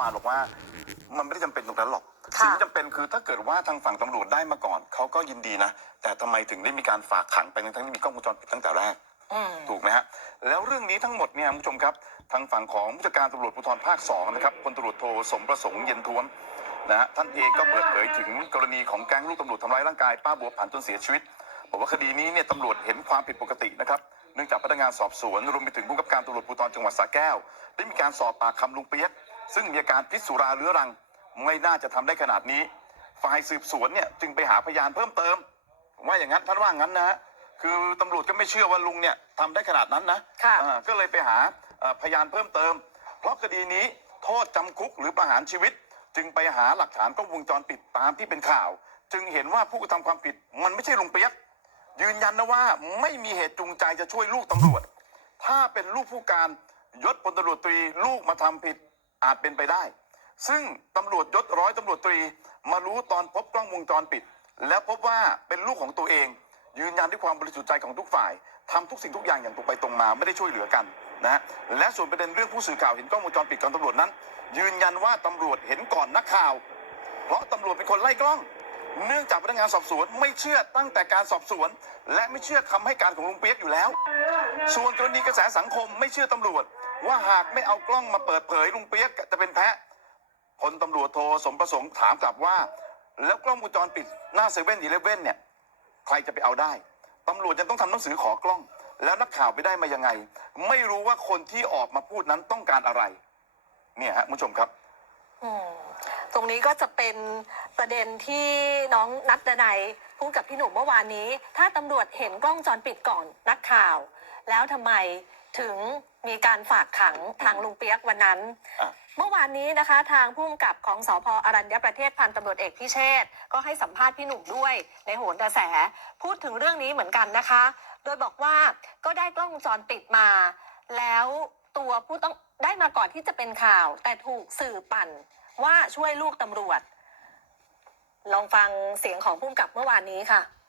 วานบอกว่า มันไม่ได้จำเป็นตรงนั้นหรอกค่ะ สิ่งที่จำเป็นคือถ้าเกิดว่าทางฝั่งตำรวจได้มาก่อนเขาก็ยินดีนะ แต่ทำไมถึงได้มีการฝากขังไปทั้งๆที่มีกล้องวงจรปิดตั้งแต่แรก อืม ถูกไหมฮะ แล้วเรื่องนี้ทั้งหมดเนี่ยคุณผู้ชมครับ ทางฝั่งของผู้จัดการตำรวจภูธรภาค2นะครับพลตำรวจโทสมประสงค์เย็นท้วมนะฮะท่านเองก็เปิดเผยถึงกรณีของแก๊งลูกตำรวจทำร้ายร่างกายป้าบัวผันจนเสียชีวิต บอกว่าคดีนี้เนี่ยตำรวจเห็นความผิดปกตินะครับเนื่องจากพนักงานสอบสวนรวมไปถึงผู้กำกับการตำรวจภูธรจังหวัดสระแก้ว ได้มีการสอบปากคำลุงเปียก ซึ่งมีอาการพิษสุราเรื้อรัง ไม่น่าจะทำได้ขนาดนี้ฝ่ายสืบสวนเนี่ยจึงไปหาพยานเพิ่มเติมผมว่าอย่างนั้นท่านว่างั้นนะฮะคือตำรวจก็ไม่เชื่อว่าลุงเนี่ยทำได้ขนาดนั้นนะค่ะอ่าก็เลยไปหาเอ่อพยานเพิ่มเติม เพราะคดีนี้โทษจำคุกหรือประหารชีวิต จึงไปหาหลักฐานกล้องวงจรปิดตามที่เป็นข่าว จึงเห็นว่าผู้กระทำความผิดมันไม่ใช่ลุงเปียกยืนยันนะว่าไม่มีเหตุจูงใจจะช่วยลูกตำรวจ ถ้าเป็นลูกผู้การยศพลตำรวจตรีลูกมาทำผิด อาจเป็นไปได้ ซึ่งตำรวจยศร้อยตำรวจตรี มารู้ตอนพบกล้องวงจรปิด แล้วพบว่าเป็นลูกของตัวเอง ยืนยันด้วยความบริสุทธิ์ใจของทุกฝ่ายทำทุกสิ่งทุกอย่างอย่างตรงไปตรงมาไม่ได้ช่วยเหลือกันนะฮะและส่วนประเด็นเรื่องผู้สื่อข่าวเห็นกล้องวงจรปิดของตำรวจนั้น ยืนยันว่าตำรวจเห็นก่อนนักข่าว เพราะตำรวจเป็นคนไล่กล้อง เนื่องจากพนักงานสอบสวนไม่เชื่อตั้งแต่การสอบสวน และไม่เชื่อคำให้การของลุงเปียกอยู่แล้ว ส่วนกรณีกระแสสังคมไม่เชื่อตำรวจ ว่าหากไม่เอากล้องมาเปิดเผยลุงเปียกจะเป็นแพะพลตำรวจโทสมประสงค์ถามกลับว่า แล้วกล้องวงจรปิดหน้าเซเว่นอีเลฟเว่นเนี่ยใครจะไปเอาได้ตำรวจยังต้องทำหนังสือขอกล้อง แล้วนักข่าวไปได้มายังไง ไม่รู้ว่าคนที่ออกมาพูดนั้นต้องการอะไร เนี่ยฮะคุณผู้ชมครับตรงนี้ก็จะเป็นประเด็นที่น้องนัดดนัยพูดกับพี่หนุ่มเมื่อวานนี้ ถ้าตำรวจเห็นกล้องวงจรปิดก่อนนักข่าว แล้วทำไมถึงมีการฝากขังทางลุงเปียกวันนั้น อะ เมื่อวานนี้นะคะ ทางผู้กำกับของสพอรัญญประเทศพันตำรวจเอกพิเชษฐ์ก็ให้สัมภาษณ์พี่หนุ่มด้วยในโหนกระแส พูดถึงเรื่องนี้เหมือนกันนะคะ โดยบอกว่าก็ได้กล้องวงจรปิดมา แล้วตัวผู้ต้องได้มาก่อนที่จะเป็นข่าว แต่ถูกสื่อปั่นว่าช่วยลูกตำรวจ ลองฟังเสียงของผู้กำกับเมื่อวานนี้ค่ะท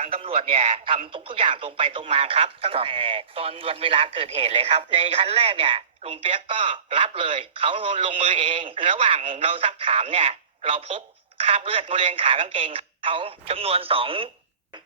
างตำรวจเนี่ยทำทุกทุกอย่างตรงไปตรงมาครับ ตั้งครับแต่ตอนวันเวลาเกิดเหตุเลยครับ ในขั้นแรกเนี่ยลุงเปียกก็รับเลยเขาลงมือเอง ระหว่างเราซักถามเนี่ย เราพบคราบเลือดบริเวณขากางเกงเขาจำนวนสอง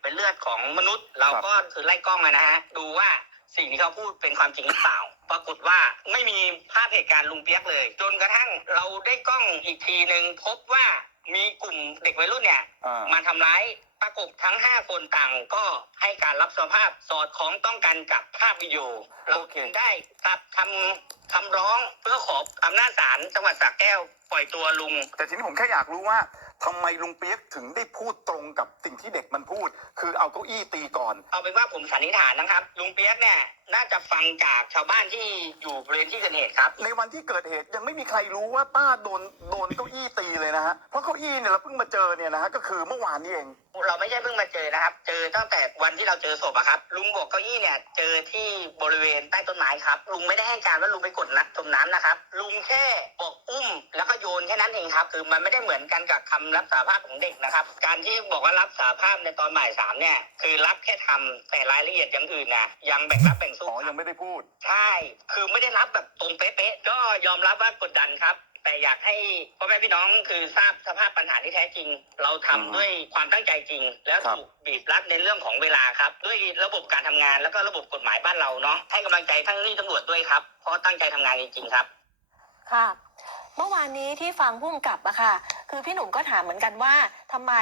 เป็นเลือดของมนุษย์ เราก็คือไล่กล้องมานะฮะดูว่าสิ่งที่เขาพูดเป็นความจริงหรือเปล่า ปรากฏว่าไม่มีภาพเหตุการณ์ลุงเปียกเลย จนกระทั่งเราได้กล้องอีกทีหนึ่งพบว่า มีกลุ่มเด็กวัยรุ่นเนี่ย อ่ามาทำร้ายประกบทั้ง 5 คนต่างก็ให้การรับสารภาพสอดคล้องต้องกันกับภาพวิดีโอ เราโอเค จึงได้ครับทำคำร้องเพื่อขออำนาจศาลจังหวัดสระแก้ว ปล่อยตัวลุง แต่ทีนี้ผมแค่อยากรู้ว่า ทำไมลุงเปียกถึงได้พูดตรงกับสิ่งที่เด็กมันพูด คือเอาเก้าอี้ตีก่อน เอาเป็นว่าผมสันนิษฐานนะครับ ลุงเปียกเนี่ยน่าจะฟังจากชาวบ้านที่อยู่บริเวณที่เกิดเหตุครับ ในวันที่เกิดเหตุยังไม่มีใครรู้ว่าป้าโดนโดนเก้าอี้ตีเลยนะฮะเพราะเก้าอี้เนี่ยเราเพิ่งมาเจอเนี่ยนะฮะก็คือเมื่อวานนี้เองเราไม่ใช่เพิ่งมาเจอนะครับ เจอตั้งแต่วันที่เราเจอศพอะครับ ลุงบอกเก้าอี้เนี่ย เจอที่บริเวณใต้ต้นไม้ครับ ลุงไม่ได้ให้การว่าลุงไปกดนะจมน้ำนะครับ ลุงแค่บอกอุ้มแล้วก็โยนแค่นั้นเองครับ คือมันไม่ได้เหมือนกันกับคำรับสารภาพของเด็กนะครับ การที่บอกว่ารับสารภาพในตอนบ่ายสามเนี่ย คือรับแค่ทำแต่รายละเอียดอย่างอื่นนะยังแบ่งรับแบ่งสู้อ๋อคยัรับงไม่ได้พูด ใช่ คือไม่ได้รับแบบตรงเป๊ะๆก็ยอมรับว่ากดดันครับ แต่อยากให้พ่อแม่พี่น้องคือทราบสภาพปัญหาที่แท้จริง เราทำอืมด้วยความตั้งใจจริง แล้วครับ ถูกบีบรัดในเรื่องของเวลาครับ ด้วยระบบการทำงานแล้วก็ระบบกฎหมายบ้านเราเนาะให้กำลังใจทั้งนี่ตำรวจด้วยครับเพราะตั้งใจทำงานจริงๆครับ ค่ะ เมื่อวานนี้ที่ฟังผู้กำกับอะค่ะ คือพี่หนุ่มก็ถามเหมือนกันว่าทำไม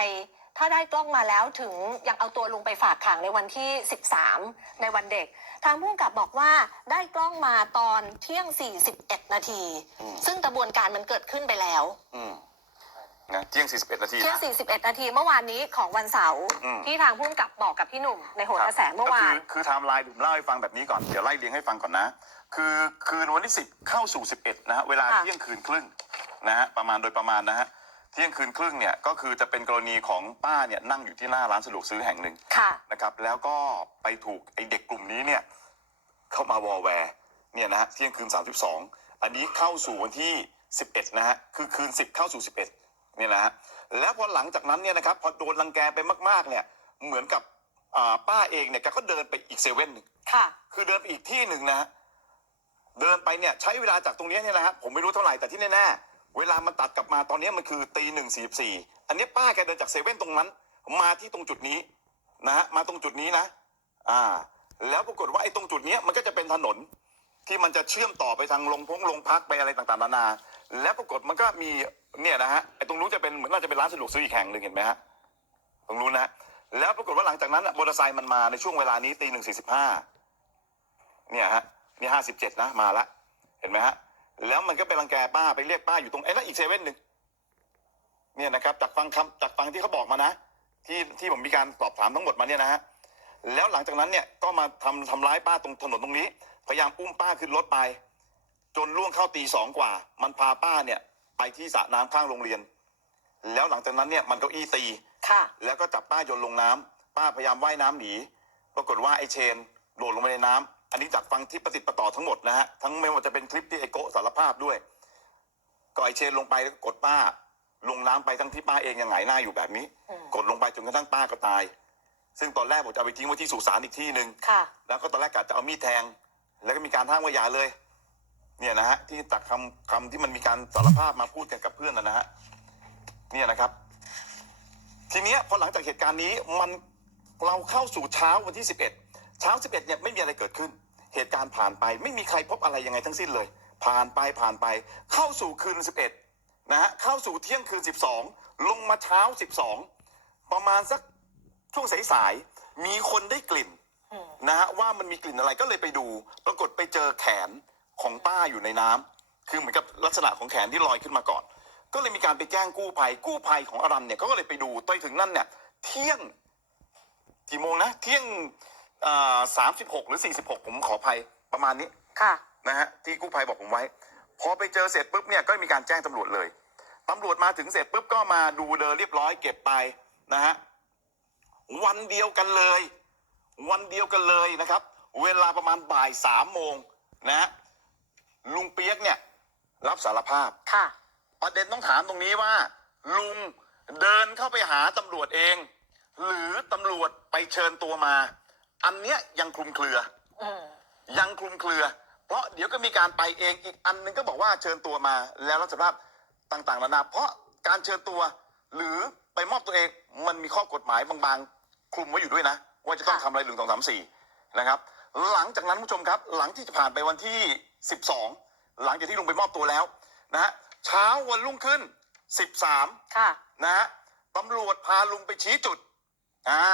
ถ้าได้กล้องมาแล้วถึงยังเอาตัวลุงไปฝากขังในวันที่ 13 ในวันเด็ก ทางผู้กำกับบอกว่าได้กล้องมาตอนเที่ยง 41 นาที อืม ซึ่งกระบวนการมันเกิดขึ้นไปแล้ว อืมนะเที่ยง41นาทีเที่ยงนะ 41 นาทีเมื่อวานนี้ของวันเสาร์อืม ที่ทางผู้กำกับบอกกับพี่หนุ่มในโหนกระแสเมื่อวาน ก็คือคือไทม์ไลน์ผมเล่าให้ฟังแบบนี้ก่อน เดี๋ยวไล่เรียงให้ฟังก่อนนะ คือคืนวันที่ 10 เข้าสู่ 11 นะฮะ เวลาค่ะ เที่ยงคืนครึ่งนะฮะ ประมาณโดยประมาณนะฮะ เที่ยงคืนครึ่งเนี่ยก็คือจะเป็นกรณีของป้าเนี่ยนั่งอยู่ที่หน้าร้านสะดวกซื้อแห่งหนึ่งค่ะนะครับ แล้วก็ไปถูกไอเด็กกลุ่มนี้เนี่ยเข้ามาวอลแวร์เนี่ยนะฮะเที่ยงคืน 32 อันนี้เข้าสู่วันที่ 11 นะฮะคือคืน 10 เข้าสู่ 11เนี่ยนะฮะแล้วพอหลังจากนั้นเนี่ยนะครับพอโดนรังแกไปมากๆเนี่ยเหมือนกับอ่าป้าเองเนี่ยแกก็เดินไปอีกเซเว่นหนึ่งค่ะ คือเดินไปอีกที่หนึ่งนะฮะเดินไปเนี่ยใช้เวลาจากตรงเนี้ยเนี่ยนะฮะผมไม่รู้เท่าไหร่แต่ที่แน่ๆ เวลามันตัดกลับมาตอนนี้มันคือตีหนึ่งสี่สี่อันนี้ป้าแกเดินจากเซเว่นตรงนั้น มาที่ตรงจุดนี้นะฮะมาตรงจุดนี้นะ อ่า แล้วปรากฏว่าไอ้ตรงจุดนี้มันก็จะเป็นถนน ที่มันจะเชื่อมต่อไปทางลงพงลงพักไปอะไรต่างๆนานา แล้วปรากฏมันก็มีเนี่ยนะฮะไอ้ตรงนู้นจะเป็นเหมือนน่าจะเป็นร้านสะดวกซื้ออีกแห่งหนึ่งเห็นไหมฮะตรงนู้นนะฮะแล้วปรากฏว่าหลังจากนั้นมอเตอร์ไซค์มันมาในช่วงเวลานี้ตีหนึ่งสี่สิบห้าเนี่ยฮะนี่ห้าสิบเจ็ดนะมาละเห็นไหมฮะ แล้วมันก็ไปรังแกป้าไปเรียกป้าอยู่ตรงไอ้นั่นอีกเซเว่นหนึ่งเนี่ยนะครับจากฟังคำจากฟังที่เขาบอกมานะที่ที่ผมมีการสอบถามทั้งหมดมาเนี่ยนะฮะแล้วหลังจากนั้นเนี่ยก็มาทำทำร้ายป้าตรงถนนตรงนี้ พยายามอุ้มป้าขึ้นรถไป จนล่วงเข้าตีสองกว่า มันพาป้าเนี่ยไปที่สระน้ำข้างโรงเรียน แล้วหลังจากนั้นเนี่ยมันเก็อี้ตีค่ะแล้วก็จับป้าโยนลงน้ำป้าพยายามว่ายน้ำหนีปรากฏว่าไอ้เชนโดดลงไปในน้ำ อันนี้จากฟังที่ประติดประต่อทั้งหมดนะฮะทั้งไม่ว่าจะเป็นคลิปที่ไอ้โกะสารภาพด้วยก็ไอ้เชนลงไปแล้วก็กดป้า ลงน้ำไปทั้งที่ป้าเองยังหงายหน้าอยู่แบบนี้อืมกดลงไปจนกระทั่งป้าก็ตาย ซึ่งตอนแรกผมจะเอาไปทิ้งไว้ที่สุสานอีกที่หนึ่งค่ะแล้วก็ตอนแรกกะจะเอามีดแทง แล้วก็มีการท้างว่าอย่าเลย เนี่ยนะฮะที่จากคำคำที่มันมีการสารภาพมาพูดกันกับเพื่อนนะนะฮะเนี่ยนะครับ ทีเนี้ยพอหลังจากเหตุการณ์นี้มันเราเข้าสู่เช้าวันที่11เช้า 11เนี่ยไม่มีอะไรเกิดขึ้น เหตุการณ์ผ่านไปไม่มีใครพบอะไรยังไงทั้งสิ้นเลย ผ่านไปผ่านไป เข้าสู่คืน 11นะฮะเข้าสู่เที่ยงคืน 12 ลงมาเช้า 12 ประมาณสักช่วงสายๆมีคนได้กลิ่นนะฮะว่ามันมีกลิ่นอะไรก็เลยไปดู ปรากฏไปเจอแขนของป้าอยู่ในน้ำคือเหมือนกับลักษณะของแขนที่ลอยขึ้นมาก่อน ก็เลยมีการไปแจ้งกู้ภัยกู้ภัยของอารันเนี่ยก็เลยไปดูไปถึงนั่นเนี่ยเที่ยงกี่โมงนะเที่ยง สามสิบหกหรือสี่สิบหกผมขออภัยประมาณนี้ค่ะ นะฮะที่กู้ภัยบอกผมไว้ พอไปเจอเสร็จปุ๊บเนี่ยก็มีการแจ้งตำรวจเลยตำรวจมาถึงเสร็จปุ๊บก็มาดูเดอเรียบร้อยเก็บไปนะฮะวันเดียวกันเลย วันเดียวกันเลยนะครับ เวลาประมาณบ่ายสามโมงนะฮะลุงเปียกเนี่ยรับสารภาพ ค่ะ ประเด็นต้องถามตรงนี้ว่า ลุงเดินเข้าไปหาตำรวจเอง หรือตำรวจไปเชิญตัวมา อันเนี้ยยังคลุมเครืออืมยังคลุมเครือ เพราะเดี๋ยวก็มีการไปเองอีกอันหนึงก็บอกว่าเชิญตัวมาแล้วรับสารภาพต่างๆนานาเพราะการเชิญตัว หรือไปมอบตัวเองมันมีข้อกฎหมายบางๆคลุมไว้อยู่ด้วยนะ ว่าจะต้องทำอะไรหนึ่งสองสามสี่นะครับ หลังจากนั้นผู้ชมครับ หลังที่จะผ่านไปวันที่ 12 หลังจากที่ลุงไปมอบตัวแล้วนะฮะเช้าวันรุ่งขึ้น 13ค่ะนะฮะตำรวจพาลุงไปชี้จุดอ่า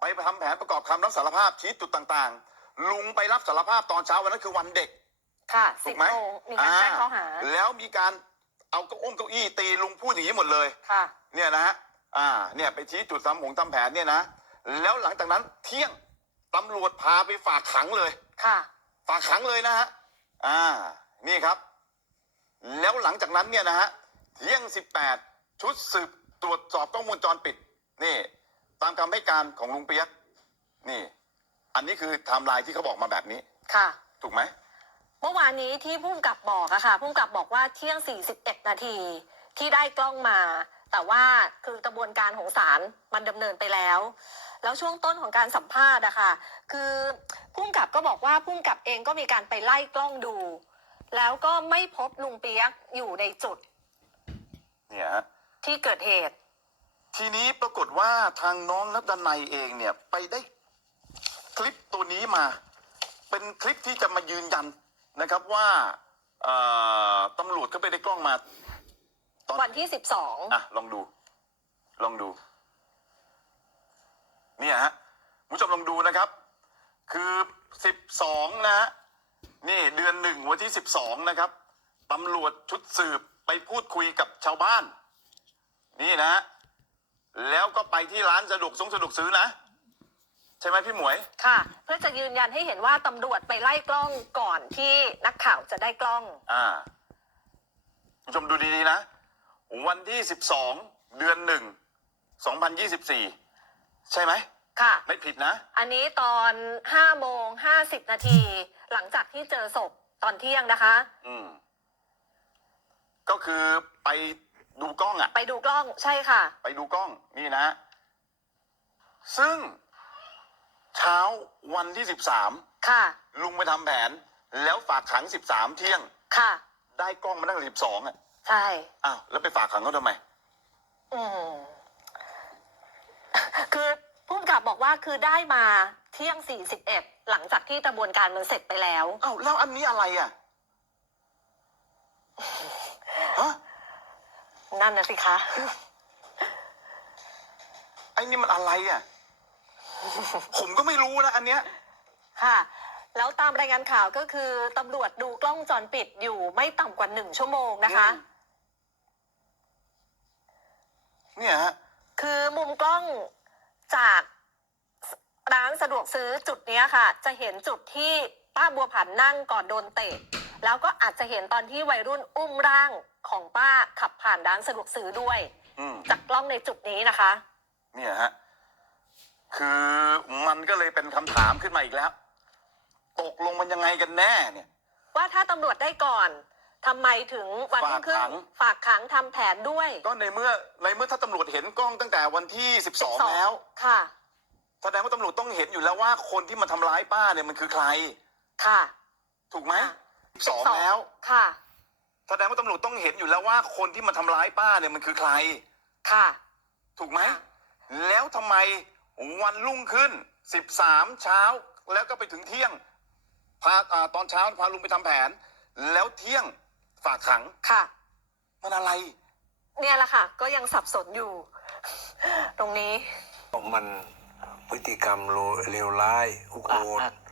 ไปทำแผนประกอบคำรับสารภาพชี้จุดต่างๆ ลุงไปรับสารภาพตอนเช้าวันนั้นคือวันเด็ก ค่ะถูสิกบไหมโมงมีการแจ้งข้อหา แล้วมีการเอาเก้าอ้งเก้าอี้ตีลุงพูดอย่างนี้หมดเลย ค่ะ เนี่ยนะฮะ อ่า เนี่ยไปชี้จุดทำหงทำแผนเนี่ยนะ แล้วหลังจากนั้นเที่ยงตำรวจพาไปฝากขังเลย ค่ะ ฝากขังเลยนะฮะ อ่า นี่ครับ แล้วหลังจากนั้นเนี่ยนะฮะ เที่ยง18ชุดสืบตรวจสอบกล้องวงจรปิด นี่ ตามคำให้การของลุงเปียกนี่ อันนี้คือไทม์ไลน์ที่เขาบอกมาแบบนี้ ค่ะ ถูกไหม เมื่อวานนี้ที่พุ่มกับบอกอะค่ะพุ่มกับบอกว่าเที่ยง 41 นาทีที่ได้กล้องมา แต่ว่าคือกระบวนการของศาลมันดำเนินไปแล้ว แล้วช่วงต้นของการสัมภาษณ์อะค่ะคือพุ่มกับก็บอกว่าพุ่มกับเองก็มีการไปไล่กล้องดู แล้วก็ไม่พบลุงเปียกอยู่ในจุดเนี่ยฮะ ที่เกิดเหตุ ทีนี้ปรากฏว่าทางน้องนัดดนัยเองเนี่ยไปได้คลิปตัวนี้มา เป็นคลิปที่จะมายืนยันนะครับว่าเอ่อตำรวจก็ไปได้กล้องมาตอนวันที่12อะลองดู ลองดู เนี่ยฮะคุณผู้ชมลองดูนะครับ คือสิบสองนะฮะนี่เดือนหนึ่งวันที่สิบสองนะครับตำรวจชุดสืบไปพูดคุยกับชาวบ้าน นี่นะฮะ แล้วก็ไปที่ร้านสะดวกซงสะดวกซื้อนะ ใช่ไหมพี่หมวย ค่ะ เพื่อจะยืนยันให้เห็นว่าตำรวจไปไล่กล้องก่อนที่นักข่าวจะได้กล้อง อ่าคุณผู้ชมดูดีๆนะ วันที่สิบสองเดือนหนึ่งสองพันยี่สิบสี่ใช่ไหม ค่ะ ไม่ผิดนะ อันนี้ตอน5โมง50 นาที หลังจากที่เจอศพตอนเที่ยงนะคะ อืม ก็คือไป ดูกล้องอะไปดูกล้องใช่ค่ะ ไปดูกล้องนี่นะ ซึ่งเช้าวันที่สิบสามค่ะ ลุงไปทำแผน แล้วฝากขังสิบสามเที่ยง ค่ะ ได้กล้องมาตั้งแต่สิบสองอะใช่ อ้าวแล้วไปฝากขังเขาทำไม อืม คือผู้กำกับบอกว่าคือได้มาเที่ยง41หลังจากที่กระบวนการมันเสร็จไปแล้ว อ้าวแล้วอันนี้อะไรอะฮะ นั่นนะสิคะ ไอ้นี่มันอะไรอะ ผมก็ไม่รู้นะอันเนี้ย ค่ะ แล้วตามรายงานข่าวก็คือตำรวจดูกล้องวงจรปิดอยู่ไม่ต่ำกว่าหนึ่งชั่วโมงนะคะ อืม เนี่ยฮะ คือมุมกล้องจากร้านสะดวกซื้อจุดเนี้ยค่ะ จะเห็นจุดที่ป้าบัวผันนั่งก่อนโดนเตะ แล้วก็อาจจะเห็นตอนที่วัยรุ่นอุ้มร่าง ของป้าขับผ่านร้านสะดวกซื้อด้วย อืมจากกล้องในจุดนี้นะคะ เนี่ยฮะ คือมันก็เลยเป็นคำถามขึ้นมาอีกแล้ว ตกลงมันยังไงกันแน่เนี่ย ว่าถ้าตำรวจได้ก่อนทำไมถึงวันรุ่งขึ้นฝากขัง ฝากขังทำแผนด้วย ก็ในเมื่อในเมื่อถ้าตำรวจเห็นกล้องตั้งแต่วันที่สิบสองแล้ว ค่ะ แสดงว่าตำรวจต้องเห็นอยู่แล้วว่าคนที่มาทำร้ายป้าเนี่ยมันคือใคร ค่ะถูกไหมค่ะสิบสองแล้ว ค่ะ แสดงว่าตำรวจต้องเห็นอยู่แล้วว่าคนที่มาทำร้ายป้าเนี่ยมันคือใคร ค่ะ ถูกไหม ค่ะ แล้วทำไมวันรุ่งขึ้นสิบสามเช้า แล้วก็ไปถึงเที่ยงพาอ่าตอนเช้าพาลุงไปทำแผน แล้วเที่ยงฝากขังค่ะ มันอะไร เนี่ยแหละค่ะ ก็ยังสับสนอยู่ ตรงนี้ มันพฤติกรรมโลเลวร้ายอุกโอดอืม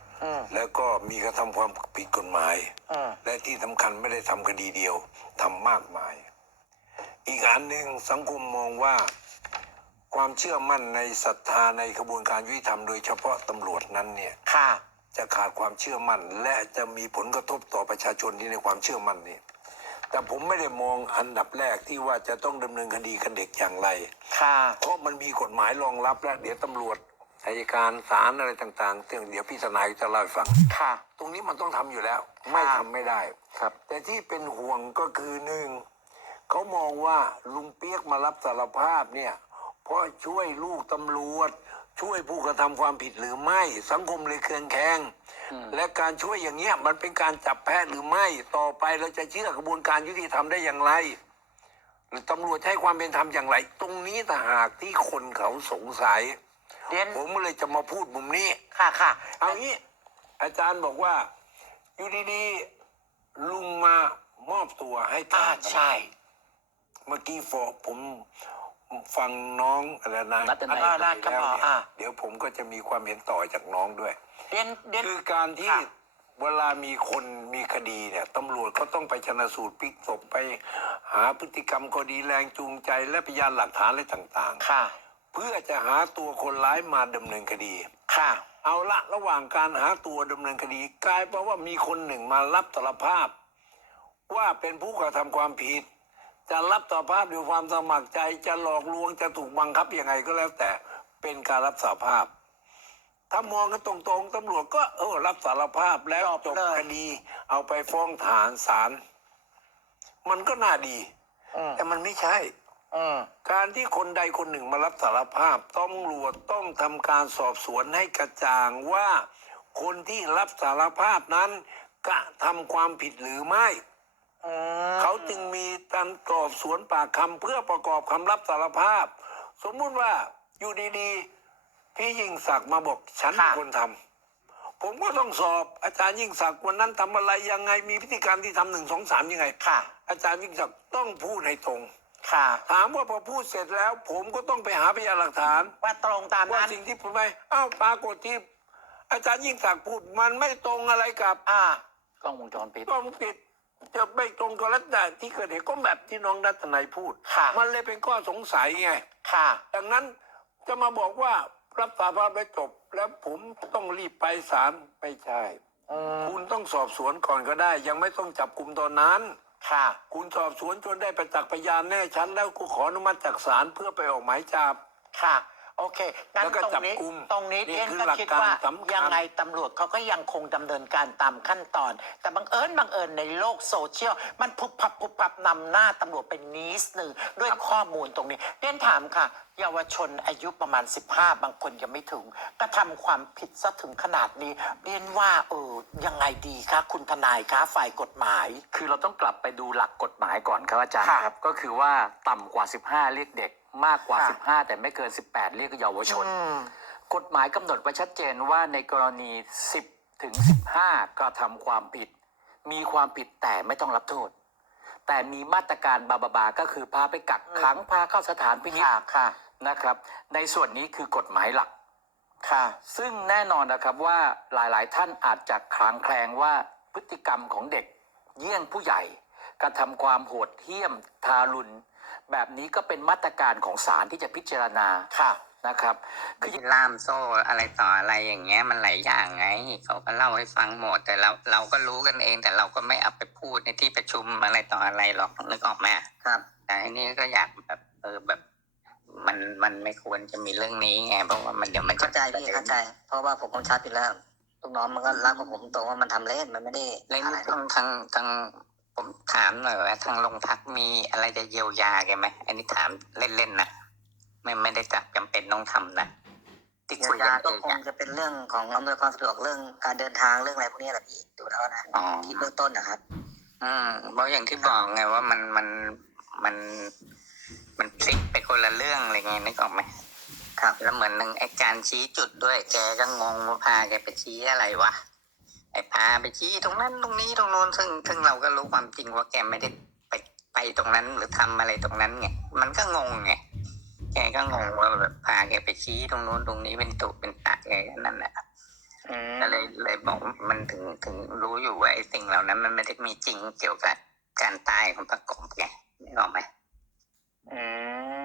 แล้วก็มีกระทำความผิดกฎหมายอืมและที่สำคัญไม่ได้ทำคดีเดียวทำมากมาย อีกอันหนึ่งสังคมมองว่า ความเชื่อมั่นในศรัทธาในกระบวนการยุติธรรมโดยเฉพาะตำรวจนั้นเนี่ยค่ะจะขาดความเชื่อมั่น และจะมีผลกระทบต่อประชาชนที่ในความเชื่อมั่นนี่แต่ผมไม่ได้มองอันดับแรกที่ว่าจะต้องดำเนินคดีกับเด็กอย่างไร ค่ะ เพราะมันมีกฎหมายรองรับแล้วเดี๋ยวตำรวจ อายการศาลอะไรต่างๆซึ่งเดี๋ยวพี่ทนายจะเล่าให้ฟัง ค่ะ ตรงนี้มันต้องทำอยู่แล้ว ไม่ทำไม่ได้ ครับ แต่ที่เป็นห่วงก็คือหนึ่งเขามองว่าลุงเปียกมารับสารภาพเนี่ยเพราะช่วยลูกตำรวจ ช่วยผู้กระทำความผิดหรือไม่ สังคมเลยเคืองแคลงและการช่วยอย่างเงี้ยมันเป็นการจับแพะหรือไม่ ต่อไปเราจะเชื่อกระบวนการยุติธรรมได้อย่างไร หรือตำรวจใช้ความเป็นธรรมอย่างไร ตรงนี้ต่างหากที่คนเขาสงสัย เรียนผมก็เลยจะมาพูดมุมนี้ ค่ะค่ะเอางี้ อาจารย์บอกว่า อยู่ดีๆลุงมามอบตัวให้อ่าการใช่ เมื่อกี้ฟอผมฟังน้องอะไรนะรัตนัยอรัตน์ครับแล้วเนี่ยอ่า เดี๋ยวผมก็จะมีความเห็นต่อจากน้องด้วยเรียนเรียนคือการที่ค่ะเวลามีคนมีคดีเนี่ยตำรวจก็ต้องไปชนสูตรพลิกศพไปหาพฤติกรรมคดีแรงจูงใจและพยานหลักฐานอะไรต่างค่ะๆ เพื่อจะหาตัวคนร้ายมาดำเนินคดี ค่ะ เอาละระหว่างการหาตัวดำเนินคดี กลายเป็นว่ามีคนหนึ่งมารับสารภาพ ว่าเป็นผู้กระทำความผิด จะรับสารภาพด้วยความสมัครใจจะหลอกลวงจะถูกบังคับยังไงก็แล้วแต่เป็นการรับสารภาพ ถ้ามองกันตรงๆตำรวจก็เออรับสารภาพแล้วจบจบเลยคดี เอาไปฟ้องฐานศาลมันก็น่าดีอืมแต่มันไม่ใช่ อืมการที่คนใดคนหนึ่งมารับสารภาพตำรวจต้องทำการสอบสวนให้กระจ่างว่า คนที่รับสารภาพนั้นกระทำความผิดหรือไม่ อืมเขาจึงมีการสอบสวนปากคำเพื่อประกอบคำรับสารภาพ สมมุติว่าอยู่ดีๆ พี่ยิ่งศักดิ์มาบอกฉันเป็นคนทำผมก็ต้องสอบอาจารย์ยิ่งศักดิ์วันนั้นทำอะไรยังไงมีพฤติการที่ทำหนึ่งสองสามยังไง ค่ะ อาจารย์ยิ่งศักดิ์ต้องพูดให้ตรง ค่ะ ถามว่าพอพูดเสร็จแล้ว ผมก็ต้องไปหาพยานหลักฐาน ว่าตรงตามว่านั้น สิ่งที่ผมไปอ้าวปรากฏที่ อาจารย์ยิ่งศักดิ์พูดมันไม่ตรงอะไรกับอ่ากล้องวงจรปิด กล้องปิดจะไม่ตรงกับรัฐที่เกิดเหตุก็แบบที่น้องรัตนัยพูด ค่ะ มันเลยเป็นข้อสงสัยไง ค่ะ ดังนั้นจะมาบอกว่ารับสารภาพไปจบ แล้วผมต้องรีบไปศาลไม่ใช่ อืมคุณต้องสอบสวนก่อนก็ได้ ยังไม่ต้องจับกลุ่มตอนนั้น ค่ะ คุณสอบสวนจนได้ประจักษ์พยานแน่ชัดแล้วกูขออนุมัติจากศาลเพื่อไปออกหมายจับค่ะ โอเคงั้นแล้วก็ตรงนี้จับกุมตรงนี้นี่เรียนคือก็หลักคิดการว่าสำคัญ ยังไงตำรวจเขาก็ยังคงดำเนินการตามขั้นตอน แต่บังเอิญบังเอิญในโลกโซเชียล มันพุบพับพุบพับนำหน้าตำรวจเป็นนิดหนึ่งด้วยข้อมูลตรงนี้เรียนถามค่ะ เยาวชนอายุประมาณ 15 บางคนยังไม่ถึงกระทำความผิดซะถึงขนาดนี้ เรียนว่าเออยังไงดีคะคุณทนายคะฝ่ายกฎหมาย คือเราต้องกลับไปดูหลักกฎหมายก่อนครับอาจารย์ค่ะครับ ก็คือว่าต่ำกว่า 15 เรียกเด็ก มากกว่า ค่ะ 15 แต่ไม่เกิน 18 เรียกเยาวชน อืม กฎหมายกำหนดไว้ชัดเจนว่าในกรณี 10 ถึง 15 กระทำความผิด มีความผิดแต่ไม่ต้องรับโทษ แต่มีมาตรการบาบาบาก็คือพาไปกักขังพาเข้าสถานพินิจค่ะค่ะ นะครับ ในส่วนนี้คือกฎหมายหลัก ค่ะ ซึ่งแน่นอนนะครับว่าหลายๆ ท่านอาจจะคลางแคลงว่าพฤติกรรมของเด็ก เยี่ยงผู้ใหญ่กระทำความโหดเหี้ยม ทารุณ แบบนี้ก็เป็นมาตรการของศาลที่จะพิจารณาค่ะนะครับ คือล่ามโซ่อะไรต่ออะไรอย่างเงี้ยมันหลายอย่างไงเขาก็เล่าให้ฟังหมดแต่เราเราก็รู้กันเอง แต่เราก็ไม่เอาไปพูดในที่ประชุมอะไรต่ออะไรหรอกนึกออกไหมครับ แต่อันนี้ก็อยากแบบเออแบบ มันมันไม่ควรจะมีเรื่องนี้ไงเพราะว่ามันเดี๋ยวมันจะเข้าใจพี่เข้าใจ เพราะว่าผมกำชับอยู่แล้วลูกน้องมันก็รักของผมตรงว่ามันทำเล่นมันไม่ได้เล่นอะไรทางทางทาง ผมถามหน่อยว่าทางโรงพักมีอะไรจะเยียวยาแกไหมอันนี้ถามเล่นๆนะไม่ไม่ได้จับจำเป็นต้องทำนะที่เยียคุวยกัยานก็เองคงอะจะเป็นเรื่องของอำนวยความสะดวกเรื่องการเดินทางเรื่องอะไรพวกนี้แหละพี่ดูแล้วนะอ๋อคิดเบื้องต้นนะครับ อืมเพราะอย่างที่บอกไงว่ามันมันมัน มันพลิกไปคนละเรื่องอะไรเงี้ยนึกออกไหมครับ แล้วเหมือนหนึ่งไอ้การชี้จุดด้วย แกก็งงว่าพาแกไปชี้อะไรวะ ไอ้พาไปชี้ตรงนั้นตรงนี้ตรงโน้นซึ่งซึ่งเราก็รู้ความจริงว่าแกไม่ได้ไปไปตรงนั้นหรือทำอะไรตรงนั้นไงมันก็งงไงแกก็งงว่าแบบพาแกไปชี้ตรงโน้นตรงนี้เป็นตุเป็นตะแกก็นั่นแหละอืมก็เลยเลยบอกว่ามันถึงถึงรู้อยู่ว่าไอ้สิ่งเหล่านั้น มันไม่ได้มีจริงเกี่ยวกับการตายของประกบไงนึกออกไหม อื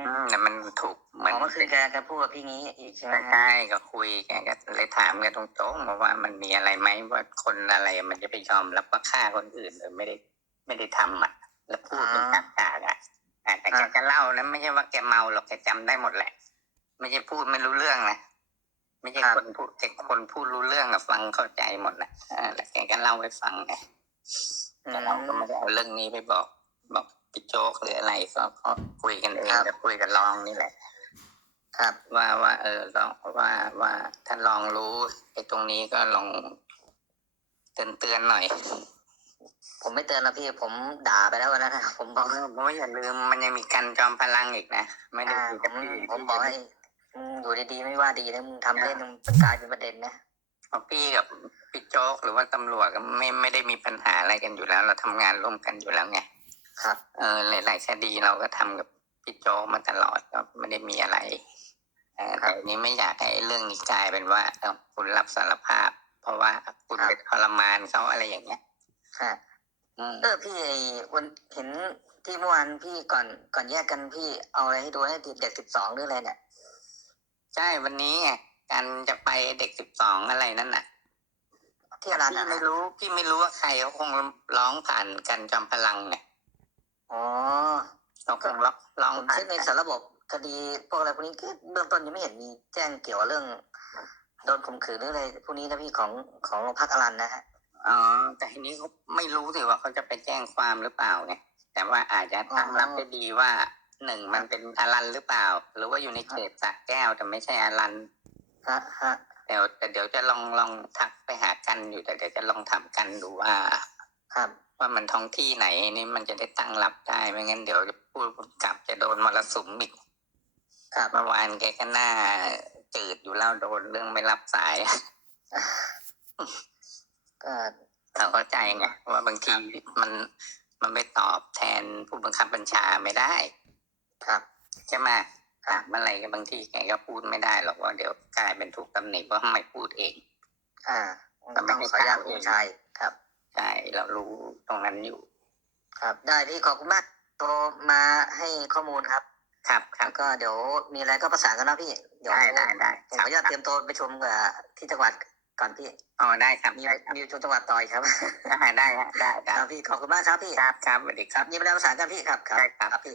มอืมแต่มันถูกเหมือ๋อนอเมื่อคืนแกแกพูดกับพี่งี้อีกใช่ไหมฮะใช่ก็คุยแกก็เลยถามกันตรงๆว่ามันมีอะไรไหมว่าคนอะไรมันจะไปยอมรับว่าฆ่าคนอื่นโดยไม่ได้ไม่ได้ทำอะ แล้วพูดเป็นกากาอะอะแต่แกก็เล่านะไม่ใช่ว่าแกเมาหรอกแกจำได้หมดแหละ ไม่ใช่พูดไม่รู้เรื่องนะไม่ใช่คนพูดแต่คนพูดรู้เรื่องอะฟังเข้าใจหมดนะอ่าแล้วแกก็เล่าให้ฟังไงแต่เราก็ไม่ได้เอาเรื่องนี้ไปบอก บอก พี่โจ๊กหรืออะไรก็ก็คุยกันเองแล้วคุยกับรองนี่แหละ ครับว่าว่า เออลองว่าว่าถ้าลองรู้ไอ้ตรงนี้ก็ลองเตือนเตือนๆหน่อย ผมไม่เตือนนะพี่ผมด่าไปแล้ววันนั้นนะผมบอกเพราะว่าอย่าลืมมันยังมีกันจอมพลังอีกนะไม่ได้อ่าคุยผกับมพี่ผมบอกให้อืมอยู่ดีๆไม่ว่าดีนะมึงทำเล่นมึงเป็นกลายเป็นประเด็นนะเพราะพี่กับพี่โจ๊กหรือว่าตำรวจก็ไม่ไม่ได้มีปัญหาอะไรกันอยู่แล้ว เราทำงานร่วมกันอยู่แล้วไง ครับเออหลาย ๆ คดีเราก็ทำกับพี่โจกมาตลอดก็ไม่ได้มีอะไรเออแต่อันนี้ไม่อยากให้เรื่องนี้กลายเป็นว่าเออคุณรับสารภาพ เพราะว่าคุณไปทรมานเขาอะไรอย่างเงี้ยค่ะอืมเออพี่ไอ้วันเห็นที่เมื่อวานพี่ก่อนก่อนแยกกันพี่เอาอะไรให้ดูให้เด็กสิบสองหรืออะไรเนี่ยใช่วันนี้ไงการจะไปเด็กสิบสองอะไรนั่นน่ะที่ร้านพี่อะไม่รู้พี่ไม่รู้ว่าใครเขาคงร้องผ่านกันจอมพลังเนี่ย อ๋อเขาคงร้องร้องผมผ่านเช็คในสารระบบคดีพวกอะไรพวกนี้ก็เบื้องต้นยังไม่เห็นมีแจ้งเกี่ยวกับเรื่องโดนข่มขืนหรืออะไรพวกนี้นะพี่ของของโรงพักอรันนะฮะอ๋อแต่ทีนี้เขาไม่รู้สิว่าเขาจะไปแจ้งความหรือเปล่าไงแต่ว่าอาจจะตั้งรับได้ดีว่าหนึ่งมันเป็นอารันหรือเปล่า หรือว่าอยู่ในเขตสระแก้วแต่ไม่ใช่อารันฮะฮะเดี๋ยวแต่เดี๋ยวจะลองลองทักไปหากันอยู่แต่เดี๋ยวจะลองถามกันดูว่า ครับ ว่ามันท้องที่ไหนนี่มันจะได้ตั้งรับได้ไม่งั้นเดี๋ยวจะพูดกลับจะโดนมรสุมอีกครับเมื่อวานแกก็หน้าจืดอยู่แล้วโดนเรื่องไม่รับสายก็เราเข้าใจไงว่าบางทีมันมันไม่ตอบแทนผู้บังคับบัญชาไม่ได้ ครับใช่ไหมถามอะไรก็บางทีแกก็พูดไม่ได้หรอกว่าเดี๋ยวกลายเป็นถูกตำหนิว่าไม่พูดเอง อ่าต้องขออนุญาตผู้ชายครับ ใช่เรารู้ตรงนั้นอยู่ ครับ ได้พี่ขอบคุณมากโทรมาให้ข้อมูลครับ ครับครับแล้วก็เดี๋ยวมีอะไรก็ประสานกันนะพี่เดี๋ยวได้ได้ได้ผมขออนุญาตเตรียมตัวไปชมกับที่จังหวัดก่อนพี่อ๋อได้ครับมีได้ครับมีชมจังหวัดต่อยครับได้ได้ฮะได้คครัรับบพี่ขอบคุณมากครับพี่ครับครับสวัสดีคครัรับบยินดีประสานกันพี่ครับได้ครับครับพี่